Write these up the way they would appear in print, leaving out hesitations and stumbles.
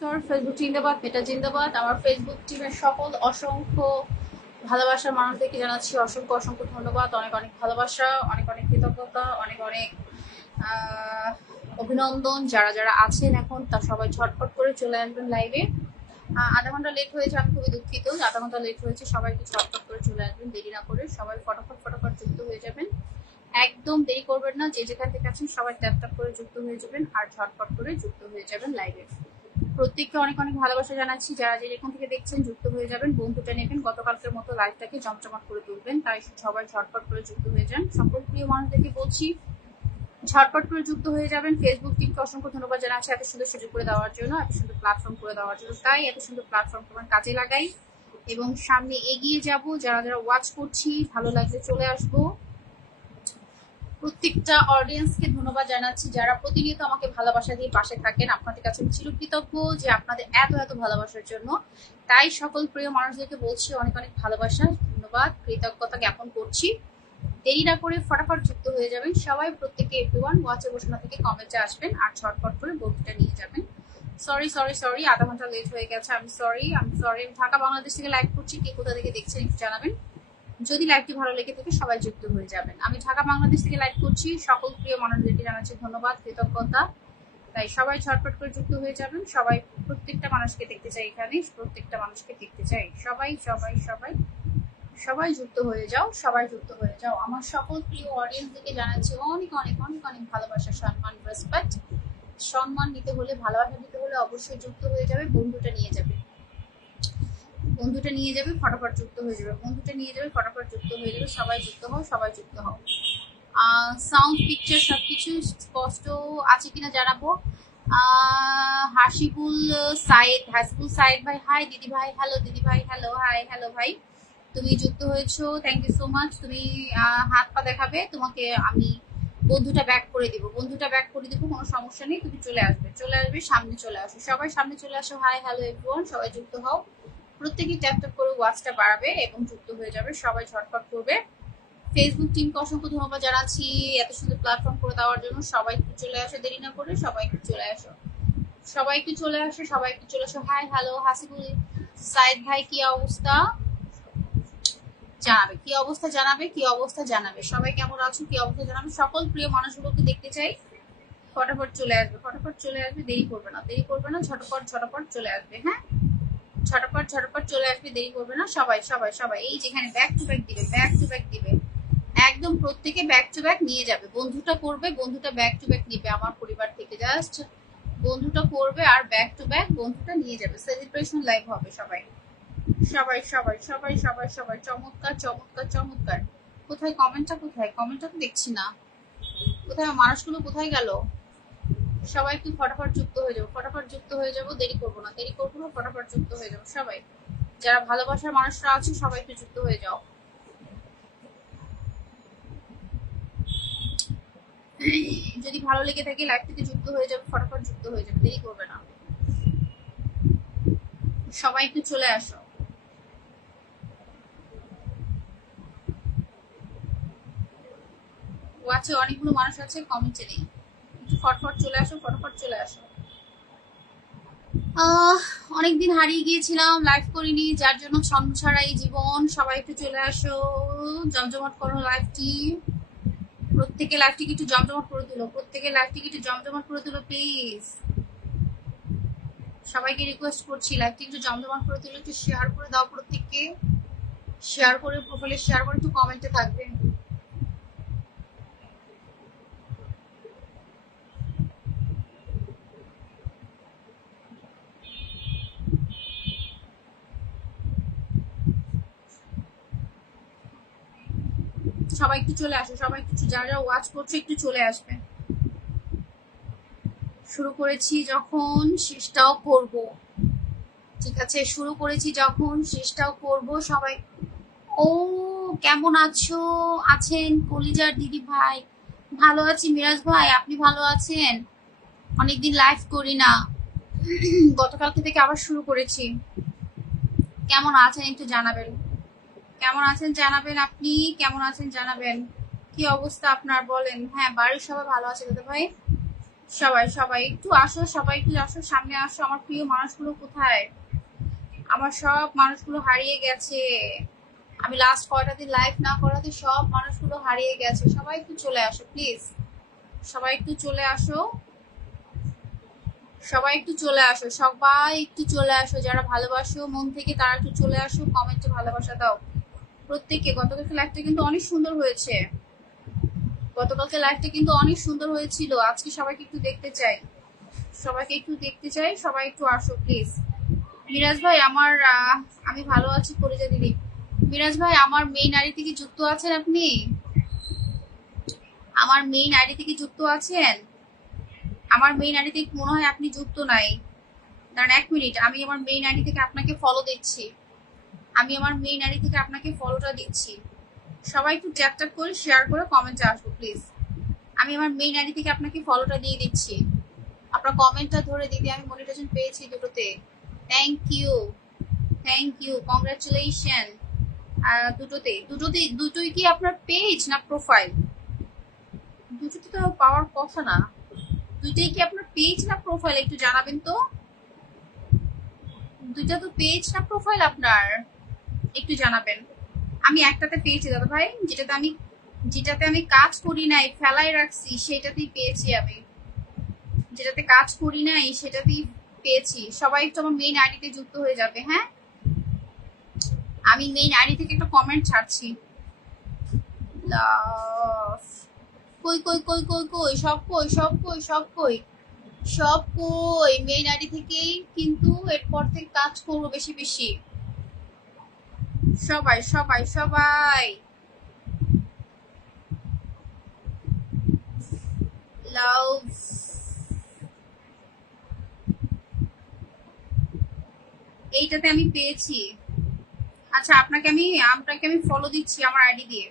তোর ফেসবুক জিন্দাবাদ, মেটা জিন্দাবাদ। আমার ফেসবুক টিমের সকল অসংখ্য ভালোবাসার মানুষদেরকে জানাচ্ছি অসংখ্য অসংখ্য ধন্যবাদ, অনেক অনেক ভালোবাসা, অনেক অনেক কৃতজ্ঞতা, অনেক অনেক আহ, অভিনন্দন। যারা যারা আছেন এখন তা সবাই ঝটপট করে চলে আসবেন লাইভে। আধা ঘন্টা লেট হয়েছে, আমি খুবই দুঃখিত। আধা ঘন্টা লেট হয়েছে, সবাইকে ঝটপট করে চলে আসবেন, দেরি না করে সবাই ফটাফট ফটাফট যুক্ত হয়ে যাবেন। একদম দেরি করবেন না, যে যেখান থেকে আছেন সবাই ট্যাপ ট্যাপ করে যুক্ত হয়ে যাবেন আর ঝটপট করে যুক্ত হয়ে যাবেন লাইভে। প্রত্যেককে অনেক অনেক ভালোবাসা জানাচ্ছি। যারা যে যেখান থেকে দেখছেন যুক্ত হয়ে যাবেন, বন্ধুটা নেবেন, গতকালকের মতো লাইভটাকে জমজমাট করে তুলবেন, তাই সবাই ঝটপট করে যুক্ত হয়ে যান। সকল প্রিয় মানুষদেরকে বলছি ঝটপট করে যুক্ত হয়ে যাবেন। ফেসবুক টিমকে অসংখ্য ধন্যবাদ জানাচ্ছি এত সুন্দর সুযোগ করে দেওয়ার জন্য, এত সুন্দর প্ল্যাটফর্ম করে দেওয়ার জন্য। তাই এত সুন্দর প্ল্যাটফর্ম তোমার কাজে লাগাই এবং সামনে এগিয়ে যাব। যারা যারা ওয়াচ করছি, ভালো লাগলে চলে আসবো। প্রত্যেকটা অডিয়েন্সকে ধন্যবাদ জানাচ্ছি যারা প্রতিনিয়ত আমাকে ভালোবাসা দিয়ে পাশে থাকেন। আপনাদের কাছে আমি চিরকৃতজ্ঞ যে আপনাদের এত এত ভালোবাসার জন্য। তাই সকল প্রিয় মানুষদেরকে বলছি অনেক অনেক ভালোবাসা, ধন্যবাদ, কৃতজ্ঞতা জ্ঞাপন করছি। দেরি না করে ফটাফট যুক্ত হয়ে যাবেন সবাই। প্রত্যেকে এভরিওয়ান ওয়াচে বসানো থেকে কমেন্টে আসবেন আর ছটফট করে বন্ধুটা নিয়ে যাবেন। সরি সরি সরি, আধা ঘন্টা লেট হয়ে গেছে, আমি সরি আমি সরি। ঢাকা বাংলাদেশ থেকে লাইভ করছি, কে কোথা থেকে দেখছেন একটু জানাবেন। যদি লাইভটি ভালো লেগে থাকে সবাই যুক্ত হয়ে যাবেন। আমি ঢাকা বাংলাদেশ থেকে লাইভ করছি, সকল প্রিয় মানুষদেরকে জানাচ্ছি ধন্যবাদ, কৃতজ্ঞতা। তাই সবাই ঝটপট করে যুক্ত হয়ে যাবেন। সবাই প্রত্যেকটা মানুষকে দেখতে চাই, এখানে প্রত্যেকটা মানুষকে দেখতে চাই। সবাই সবাই সবাই সবাই যুক্ত হয়ে যাও, সবাই যুক্ত হয়ে যাও। আমার সকল প্রিয় অডিয়েন্সদেরকে জানাচ্ছি অনেক অনেক অনেক অনেক ভালোবাসা, সম্মান, রেসপেক্ট। সম্মান নিতে হলে, ভালোবাসা দিতে হলে অবশ্যই যুক্ত হয়ে যাবে, বন্ধুটা নিয়ে যাবে, বন্ধুটা নিয়ে যাবে, ফটাফট যুক্ত হয়ে যাবে, বন্ধুটা নিয়ে যাবে, ফটাফট যুক্ত হয়ে যাবে। সবাই যুক্ত হও, সবাই যুক্ত হও। সাউন্ড, পিকচার সবকিছু স্পষ্ট আছে কিনা জানাবো। হাসিবুল সাইদ, হাসিবুল সাইদ ভাই হাই। দিদি ভাই হ্যালো, দিদি ভাই হ্যালো, হাই হ্যালো ভাই, তুমি যুক্ত হয়েছো, থ্যাংক ইউ সো মাচ। তুমি হাত পা দেখাবে, তোমাকে আমি বন্ধুটা ব্যাক করে দিব, বন্ধুটা ব্যাক করে দিব, কোনো সমস্যা নেই। তুমি চলে আসবে, চলে আসবে, সামনে চলে আসো, সবাই সামনে চলে আসো। হাই হ্যালো এভরিওয়ান, সবাই যুক্ত হও। প্রত্যেকেই ট্যাপ ট্যাপ করে ওয়াচটা বাড়াবে এবং যুক্ত হয়ে যাবে, সবাই ঝটপট করবে। ফেসবুক টিমকে অসংখ্য ধন্যবাদ জানাচ্ছি এত সুন্দর প্ল্যাটফর্ম করে দেওয়ার জন্য। সবাই একটু চলে আসো, দেরি না করে সবাই একটু চলে আসো, সবাই একটু চলে আসো, সবাই একটু চলে আসো। হাই হ্যালো হাসিবুল সাইদ ভাই, কি অবস্থা জানাবে, কি অবস্থা জানাবে, কি অবস্থা জানাবে, সবাই কেমন আছো, কি অবস্থা জানাবে। সকল প্রিয় মানুষগুলোকে দেখতে চাই, ফটাফট চলে আসবে, ফটাফট চলে আসবে, দেরি করবে না, দেরি করবে না, ঝটপট ঝটপট চলে আসবে। হ্যাঁ, ঝটপট ঝটপট চলে আসবে, দেরি করবে না। সবাই সবাই সবাই এই যেখানে ব্যাক টু ব্যাক দিবে, ব্যাক টু ব্যাক দিবে, একদম প্রত্যেকে ব্যাক টু ব্যাক নিয়ে যাবে। বন্ধুটা করবে, বন্ধুটা ব্যাক টু ব্যাক নিবে আমার পরিবার থেকে, জাস্ট বন্ধুটা করবে আর ব্যাক টু ব্যাক বন্ধুটা নিয়ে যাবে। সেলিব্রেশন লাইভ হবে সবাই, সবাই সবাই সবাই সবাই সবাই। চমৎকার চমৎকার চমৎকার। কোথায় কমেন্টটা, কোথায় কমেন্টটা তো দেখছি না, কোথায় মানুষগুলো কোথায় গেল। সবাই একটু ফটাফট যুক্ত হয়ে যাবো, ফটাফট যুক্ত হয়ে যাবো, দেরি করবো না, দেরি করবো না, ফটাফট যুক্ত হয়ে যাবো সবাই। যারা ভালোবাসার মানুষরা আছে সবাই একটু যুক্ত হয়ে যাও। যদি ভালো লেগে থাকে লাইভ থেকে যুক্ত হয়ে যাবে, ফটাফট যুক্ত হয়ে যাবে, দেরি করবে না, সবাই একটু চলে আসো। ওয়াচে অনেকগুলো মানুষ আছে, কমেন্টে নেই, একটু ফটফট চলে আসো, ফটাফট চলে আসো। অনেকদিন হারিয়ে গিয়েছিলাম, লাইভ করিনি, যার জন্য ছন্দ ছাড়া এই জীবন। সবাই একটু চলে আসো, জমজমাট করো লাইভটি। প্রত্যেকে লাইভটিকে একটু জমজমাট করে দিল, প্রত্যেকে লাইভটিকে একটু জমজমাট করে দিল প্লিজ। সবাইকে রিকোয়েস্ট করছি লাইভটি একটু জমজমাট করে দিল, একটু শেয়ার করে দাও, প্রত্যেককে শেয়ার করে, প্রোফাইলে শেয়ার করে, একটু কমেন্টে থাকবে। সবাই একটু চলে আসো, সবাই একটু, যারা যারা ওয়াচ করছো একটু চলে আসবে। শুরু করেছি যখন শেষটাও করব, ঠিক আছে, শুরু করেছি যখন শেষটাও করব। সবাই ও কেমন আছো, আছেন কলিজার দিদি ভাই? ভালো আছি মিরাজ ভাই, আপনি ভালো আছেন? অনেকদিন লাইভ করি না, গতকালকে থেকে আবার শুরু করেছি। কেমন আছেন একটু জানাবেন, কেমন আছেন জানাবেন, আপনি কেমন আছেন জানাবেন, কি অবস্থা আপনার বলেন। হ্যাঁ, বাড়ির সবাই ভালো আছে দাদা ভাই, সবাই সবাই একটু আসো, সবাই একটু আসো, সামনে আসো। আমার প্রিয় মানুষগুলো কোথায়? আমার সব মানুষগুলো হারিয়ে গেছে। আমি লাস্ট কয়টা দিন লাইভ না করাতে সব মানুষগুলো হারিয়ে গেছে। সবাই একটু চলে আসো প্লিজ, সবাই একটু চলে আসো, সবাই একটু চলে আসো, সবাই একটু চলে আসো। যারা ভালোবাসো মন থেকে তারা একটু চলে আসো, কমেন্টে ভালোবাসা দাও প্রত্যেককে। গতকালকে লাইভটা কিন্তু অনেক সুন্দর হয়েছে, গতকালকে লাইভটা কিন্তু অনেক সুন্দর হয়েছিল। আজকে সবাইকে একটু দেখতে চাই, সবাইকে একটু দেখতে চাই, সবাই একটু আসো প্লিজ। মিরাজ ভাই আমার আমি ভালো আছি কলিজা দিদি। মিরাজ ভাই আমার মেইন আইডি থেকে যুক্ত আছেন আপনি? আমার মেইন আইডি থেকে যুক্ত আছেন? আমার মেইন আইডি থেকে মনে হয় আপনি যুক্ত নাই। দাঁড়ান 1 মিনিট, আমি আমার মেইন আইডি থেকে আপনাকে ফলো দিচ্ছি। আমি আমার মেইন আইডি থেকে আপনাকে ফলোটা দিচ্ছি। সবাই একটু ট্যাপ ট্যাপ করে শেয়ার করে কমেন্টে আসবো প্লিজ। আমি আমার মেইন আইডি থেকে আপনাকে ফলোটা দিয়ে দিচ্ছি। আপনার কমেন্টটা ধরে দিদি আমি মনিটাইজেশন পেয়েছি দুটোতে। Thank you, thank you, congratulation. দুটোই কি আপনার পেজ না প্রোফাইল? দুটোতে তো পাওয়ার কথা না। দুইটাই কি আপনার পেজ না প্রোফাইল একটু জানাবেন তো। দুইটা তো পেজ না প্রোফাইল আপনার, একটু জানাবেন। আমি একটাতে পেয়েছি দাদা ভাই, যেটাতে আমি কাজ করি নাই, ফেলাই রাখছি, সেটাতেই পেয়েছি। আমি যেটাতে কাজ করি নাই সেটাতেই পেয়েছি। সবাই একটু আমার মেইন আইডিতে যুক্ত হয়ে যাবে। হ্যাঁ, আমি মেইন আইডি থেকে একটা কমেন্ট ছাড়ছি। কই কই কই কই কই সব কই, সব কই, সব কই, সব কই? মেইন আইডি থেকেই কিন্তু এরপর থেকে কাজ করবো বেশি বেশি। সবাই সবাই সবাই লাভ। এইটাতে আমি পেয়েছি। আচ্ছা, আপনাকে আমি ফলো দিচ্ছি আমার আইডি দিয়ে।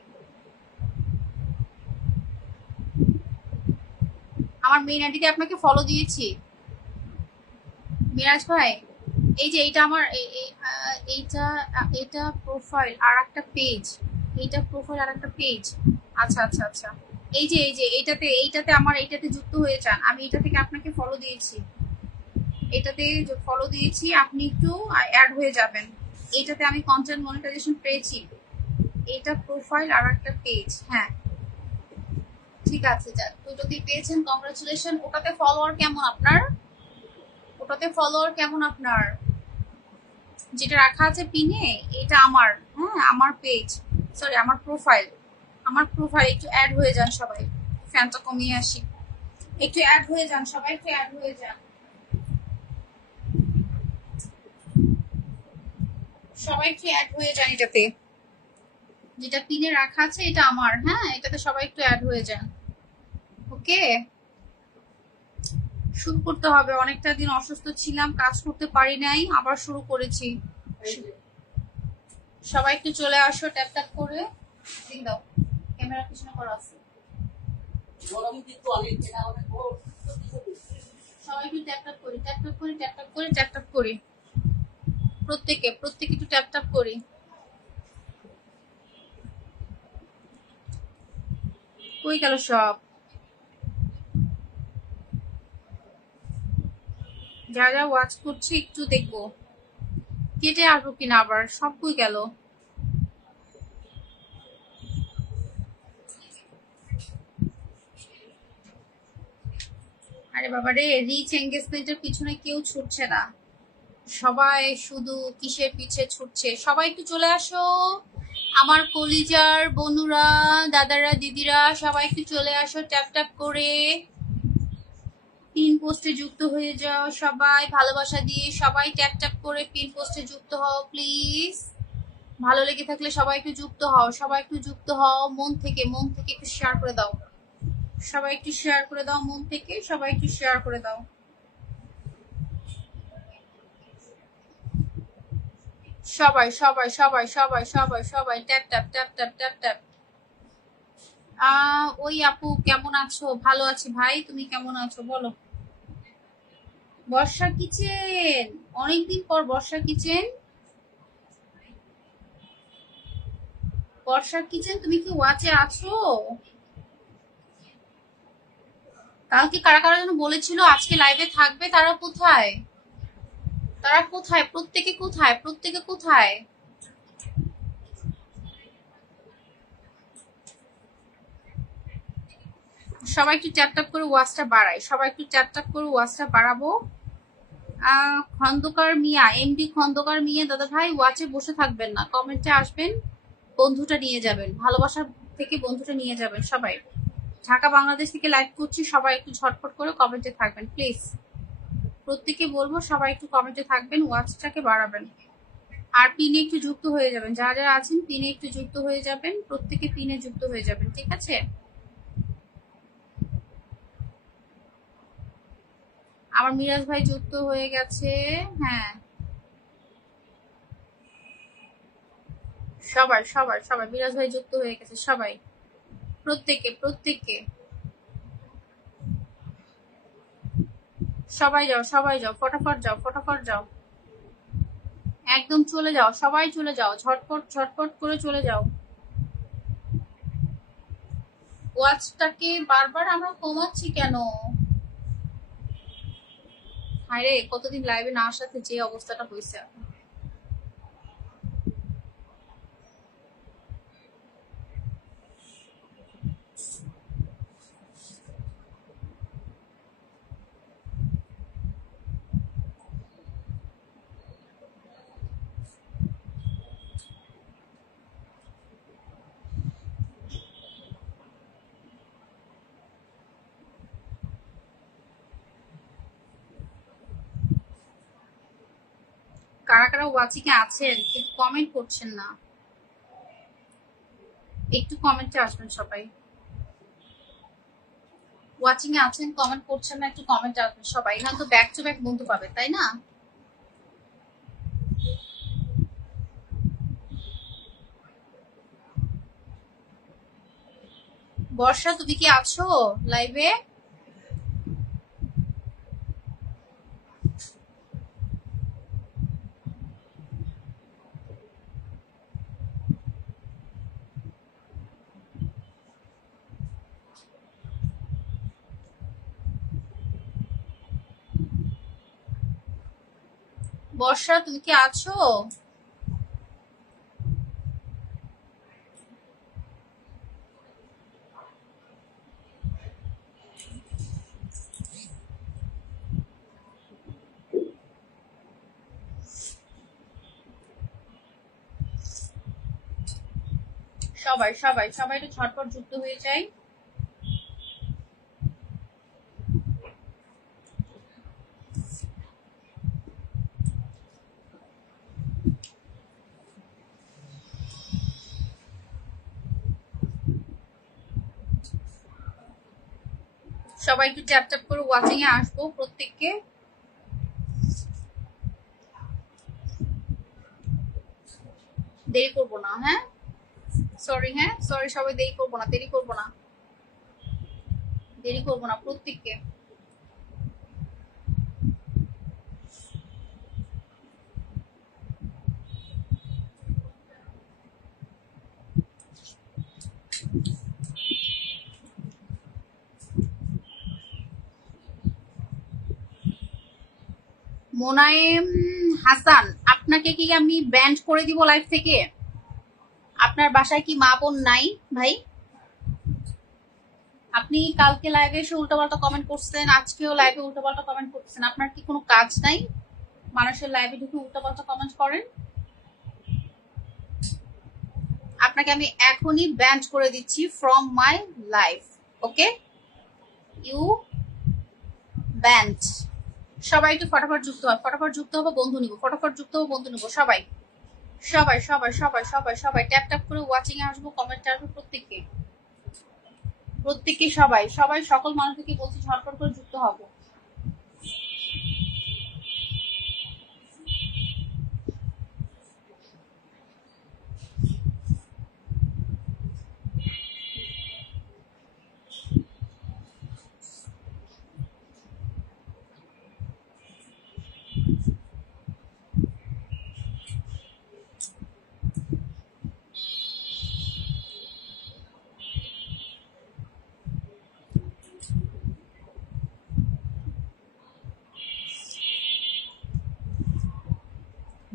আমার মেইন আইডিতে আপনাকে ফলো দিয়েছি মিরাজ ভাই। এই যে এইটা আমার এইটা এটা প্রোফাইল আর একটা পেজ, এইটা প্রোফাইল আর একটা পেজ। আচ্ছা আচ্ছা আচ্ছা, এই যে এইটাতে আমার এইটাতে যুক্ত হয়ে যান। আমি এটা থেকে আপনাকে ফলো দিয়েছি, এটাতে ফলো দিয়েছি, আপনি একটু অ্যাড হয়ে যাবেন। এটাতে আমি কন্টেন্ট মনিটাইজেশন পেয়েছি। এটা প্রোফাইল আর একটা পেজ। হ্যাঁ ঠিক আছে, যাক দুটোতেই পেয়েছেন, কংগ্রাচুলেশন। ওটাতে ফলোয়ার কেমন আপনার? ওটাতে ফলোয়ার কেমন আপনার? যেটা রাখা আছে পিনে, এটা আমার, হ্যাঁ আমার পেজ, সরি আমার প্রোফাইল। আমার প্রোফাইল একটু অ্যাড হয়ে যান সবাই। ফ্যানটা কমিয়ে আসি, একটু অ্যাড হয়ে যান সবাই, একটু অ্যাড হয়ে যান সবাই, একটু অ্যাড হয়ে যান এটাতে। যেটা পিনে রাখা আছে এটা আমার, হ্যাঁ এটাতে সবাই একটু অ্যাড হয়ে যান। ওকে, শুরু করতে হবে। অনেকটা দিন অসুস্থ ছিলাম, কাজ করতে পারি নাই, আবার শুরু করেছি। সবাই একটু চলে আসো ট্যাপ ট্যাপ করে। দিন দাও, ক্যামেরা পিছনে করা আছে। সবাই একটু ট্যাপ ট্যাপ করি, ট্যাপ ট্যাপ করি, ট্যাপ ট্যাপ করি, ট্যাপ ট্যাপ করি। প্রত্যেকে একটু ট্যাপ ট্যাপ করি। কই গেল সব? যা যা ওয়াচ করছি একটু দেখবো কেটে আসবো কিনা, আবার সব কই গেল? আরে বাবা রে, রিচ এঙ্গেজমেন্টের পিছনে কেউ ছুটছে না, সবাই শুধু কিসের পিছে ছুটছে। সবাই একটু চলে আসো, আমার কলিজার বন্ধুরা, দাদারা, দিদিরা, সবাই একটু চলে আসো ট্যাপ ট্যাপ করে। পিন পোস্টে যুক্ত হয়ে যাও সবাই, ভালোবাসা দিয়ে সবাই ট্যাপ ট্যাপ করে পিন পোস্টে যুক্ত হও প্লিজ। ভালো লেগে থাকলে সবাই একটু যুক্ত হও, সবাই একটু যুক্ত হও মন থেকে, মন থেকে একটু শেয়ার করে দাও। সবাই একটু শেয়ার করে দাও মন থেকে, সবাই একটু শেয়ার করে দাও। সবাই সবাই সবাই সবাই সবাই সবাই tap tap tap tap tap tap. ওই আপু কেমন আছো? ভালো আছি ভাই, তুমি কেমন আছো বলো? বর্ষা কিচেন, অনেকদিন পর বর্ষা কিচেন। বর্ষা কিচেন তুমি কি ওয়াচে আছো? কালকে কারা কারা যেন বলেছিল আজকে লাইভে থাকবে, তারা কোথায়? তারা কোথায়? প্রত্যেকে কোথায়? প্রত্যেকে কোথায়? সবাই একটু ট্যাপ ট্যাপ করে ওয়াচটা বাড়াই, সবাই একটু ট্যাপ ট্যাপ করে ওয়াচটা বাড়াবো। খন্দকার মিয়া, এমডি খন্দকার মিয়া দাদা ভাই, ওয়াচে বসে থাকবেন না, কমেন্টে আসবেন, বন্ধুটা নিয়ে যাবেন, ভালোবাসার থেকে বন্ধুটা নিয়ে যাবেন। সবাই ঢাকা বাংলাদেশ থেকে লাইভ করছি, সবাই একটু ঝটপট করে কমেন্টে থাকবেন প্লিজ। প্রত্যেকে বলবো সবাই একটু কমেন্টে থাকবেন, ওয়াচটাকে বাড়াবেন। আর পিনে একটু যুক্ত হয়ে যাবেন, যারা যারা আছেন পিনে একটু যুক্ত হয়ে যাবেন, প্রত্যেকে পিনে যুক্ত হয়ে যাবেন, ঠিক আছে? আমার মিরাজ ভাই যুক্ত হয়ে গেছে। হ্যাঁ, সবাই সবাই সবাই মিরাজ ভাই যুক্ত হয়ে গেছে, সবাই প্রত্যেকে প্রত্যেকে সবাই যাও, সবাই যাও, ফটাফট যাও, ফটাফট যাও, একদম চলে যাও, সবাই চলে যাও, ঝটপট ঝটপট করে চলে যাও। ওয়াচটাকে বারবার আমরা কমাচ্ছি কেন? হায় রে, কতদিন লাইভে না আসাতে যে অবস্থাটা হয়েছে। কারা কারা ওয়াচিং এ আছেন কিন্তু কমেন্ট করছেন না, একটু কমেন্টে আসবেন সবাই। ওয়াচিং এ আছেন, কমেন্ট করছেন না, একটু কমেন্টে আসবেন সবাই, না তো ব্যাক টু ব্যাক বন্ধু পাবে, তাই না? বর্ষা তুমি কি আছো লাইভে? বর্ষা তুমি কি আছো? সবাই সবাই সবাই একটু ঝটপট যুক্ত হয়ে যায়। সবাই একটু ট্যাপ ট্যাপ করে ওয়াচিং এ আসবো প্রত্যেককে। দেরি করবো না, হ্যাঁ সরি, হ্যাঁ সরি, সবাই দেরি করবো না, দেরি করবো না, দেরি করবো না, প্রত্যেককে। মোনায়েম হাসান, আপনাকে কি আমি ব্যান্ড করে দিব লাইভ থেকে? আপনার বাসায় কি মা বোন নাই ভাই? আপনি কালকে লাইভে এসে উল্টোপাল্টা কমেন্ট করছেন, আজকেও লাইভে উল্টোপাল্টা কমেন্ট করছেন, আপনার কি কোনো কাজ নাই? মানুষের লাইভে ঢুকে উল্টোপাল্টা কমেন্ট করেন। আপনাকে আমি এখনই ব্যান্ড করে দিচ্ছি from my life, okay? You banned. সবাই একটু ফটাফট যুক্ত হয়, ফটাফট যুক্ত হবো, বন্ধু নিব, ফটাফট যুক্ত হবো, বন্ধু নিব, সবাই সবাই সবাই সবাই সবাই সবাই ট্যাপ ট্যাপ করে ওয়াচিং এ আসবো, কমেন্টে আসবো, প্রত্যেককে প্রত্যেককে সবাই সবাই সকল মানুষকে বলছি ঝটপট করে যুক্ত হবো।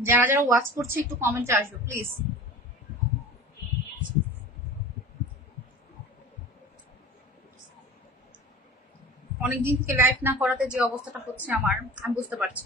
যারা যারা ওয়াচ করছে একটু কমেন্টে আসবে প্লিজ। অনেকদিন থেকে লাইভ না করাতে যে অবস্থাটা হচ্ছে আমার, আমি বুঝতে পারছি।